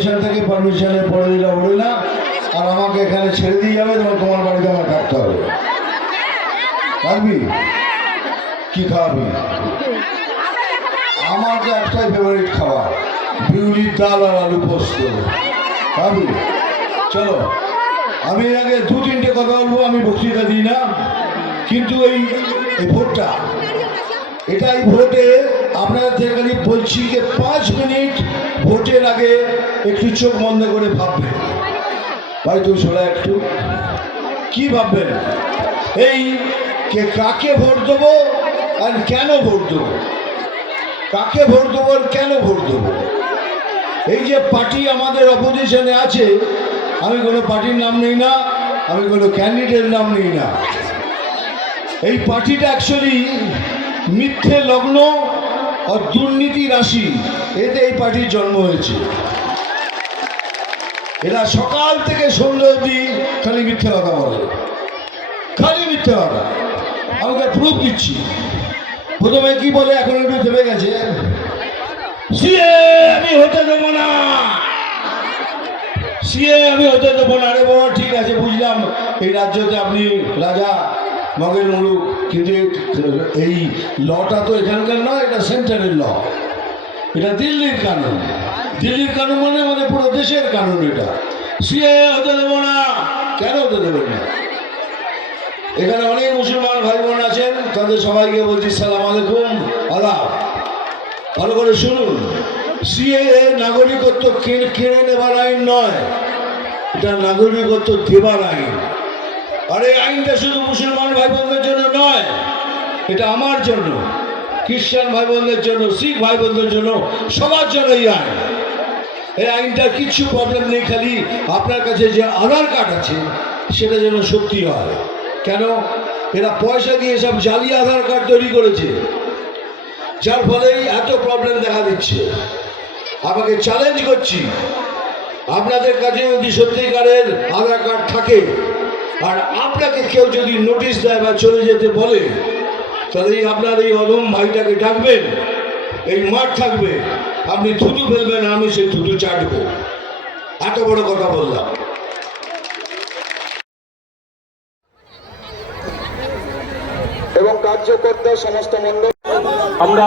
Permission থেকে পারমিশনে পড়ে দিলে ওড়ে না আর আমাকে এখানে ছেড়ে দিয়ে যাবে তোমার তোমার বাড়িতে আমার থাকতে হবে। থাকবি? কি খাওয়াবি? আমার তো একটাই ফেভারিট খাবার, বিউলির ডাল আর আলু পোস্ত। খাবি? চলো। আমি আগে দু, তিনটে কথা বলব, আমি বক্তৃতা দিই না। কিন্তু এই ভোটটা, এটা এই ভোটে আপনাদের খালি বলছি যে পাঁচ মিনিট ভোটের আগে একটু চোখ বন্ধ করে ভাববেন ভাই, তুমি শোনা একটু। কি ভাববেন এই কে কাকে ভোট দেবো আর কেন ভোট দেবো? কাকে ভোট দেবো আর কেন ভোট দেবো? এই যে পার্টি আমাদের অপোজিশনে আছে, আমি কোনো পার্টির নাম নেই না, আমি কোনো ক্যান্ডিডেট নাম নেই না। এই পার্টিটা অ্যাকচুয়ালি মিথ্যে লগ্ন আর দুর্নীতি রাশি, এতে এই পার্টির জন্ম হয়েছে। এরা সকাল থেকে সন্ধ্যা অবধি খালি মিথ্যে কথা বলে। খালি মিথ্যে কথা। আমাকে প্রুফ দিচ্ছি। প্রথমে কি বলে, এখন একটু থেমে গেছে। সিএ, আমি হতে দেবো না। সিএ, আমি হতে দেবো না। রে বাবা ঠিক আছে, বুঝলাম। এই রাজ্যতে আপনি রাজা। মগের মুলুক কিন্তু এই লটা তো এখানকার নয় এটা সেন্টারের ল। এটা দিল্লির কানুন। দিল্লির কানুন মানে আমাদের পুরো দেশের কানুন এটা। হতে দেবো না। কেন হতে দেবেন না? এখানে অনেক মুসলমান ভাই বোন আছেন, তাদের সবাইকে বলছি সালাম আলাইকুম। আলাপ ভালো করে শুনুন। সিএ নাগরিকত্ব কেড়ে নেবার আইন নয়। এটা নাগরিকত্ব দেবার আইন। আর এই আইনটা শুধু মুসলমান ভাই বোনদের জন্য নয়, এটা আমার জন্য, খ্রিস্টান ভাই বোনদের জন্য, শিখ ভাই বোনদের জন্য, সবার জন্য এই আইন। এই আইনটা কিছু প্রবলেম নেই, খালি আপনার কাছে যে আধার কার্ড আছে, সেটা যেন সত্যি হয়। কেন? এরা পয়সা দিয়ে সব জালি আধার কার্ড তৈরি করেছে, যার ফলেই এত প্রবলেম দেখা দিচ্ছে। আমাকে চ্যালেঞ্জ করছি, আপনাদের কাছে যদি সত্যিকারের আধার কার্ড থাকে আর আপনাকে কেউ যদি নোটিশ দেয় বা চলে যেতে বলে তাহলে আপনার এই অদম ভাইটাকে ডাকবেন এই মাঠ থাকবে আপনি থুতু ফেলবেন আমি সেই থুতু চাটবো। এত বড় কথা বললাম। এবং কার্যকর্তা সমস্ত মণ্ডল আমরা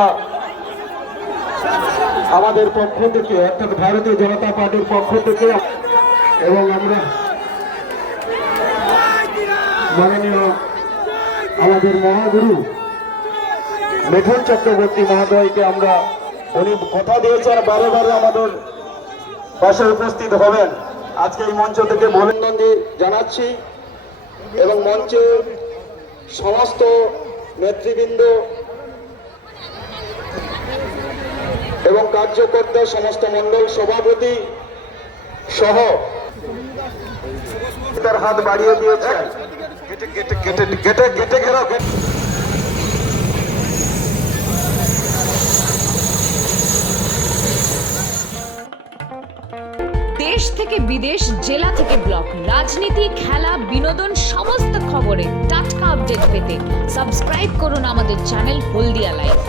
আমাদের পক্ষ থেকে অর্থাৎ ভারতীয় জনতা পার্টির পক্ষ থেকে এবং আমরা মাননীয় আমাদের মহাগুরু মিঠুন চক্রবর্তী মহোদয়কে আমরা উনি কথা দিয়েছেন, বারে বারে আমাদের পাশে উপস্থিত হবেন। আজকে এই মঞ্চ থেকে অভিনন্দন জানাচ্ছি এবং মঞ্চে সমস্ত নেতৃবৃন্দ এবং কার্যকর্তা, সমস্ত মণ্ডল সভাপতি সহ তার হাত বাড়িয়ে দিয়েছে। দেশ থেকে বিদেশ, জেলা থেকে ব্লক, রাজনীতি, খেলা, বিনোদন, সমস্ত খবরে টাটকা আপডেট পেতে সাবস্ক্রাইব করুন আমাদের চ্যানেল হলদিয়া লাইভ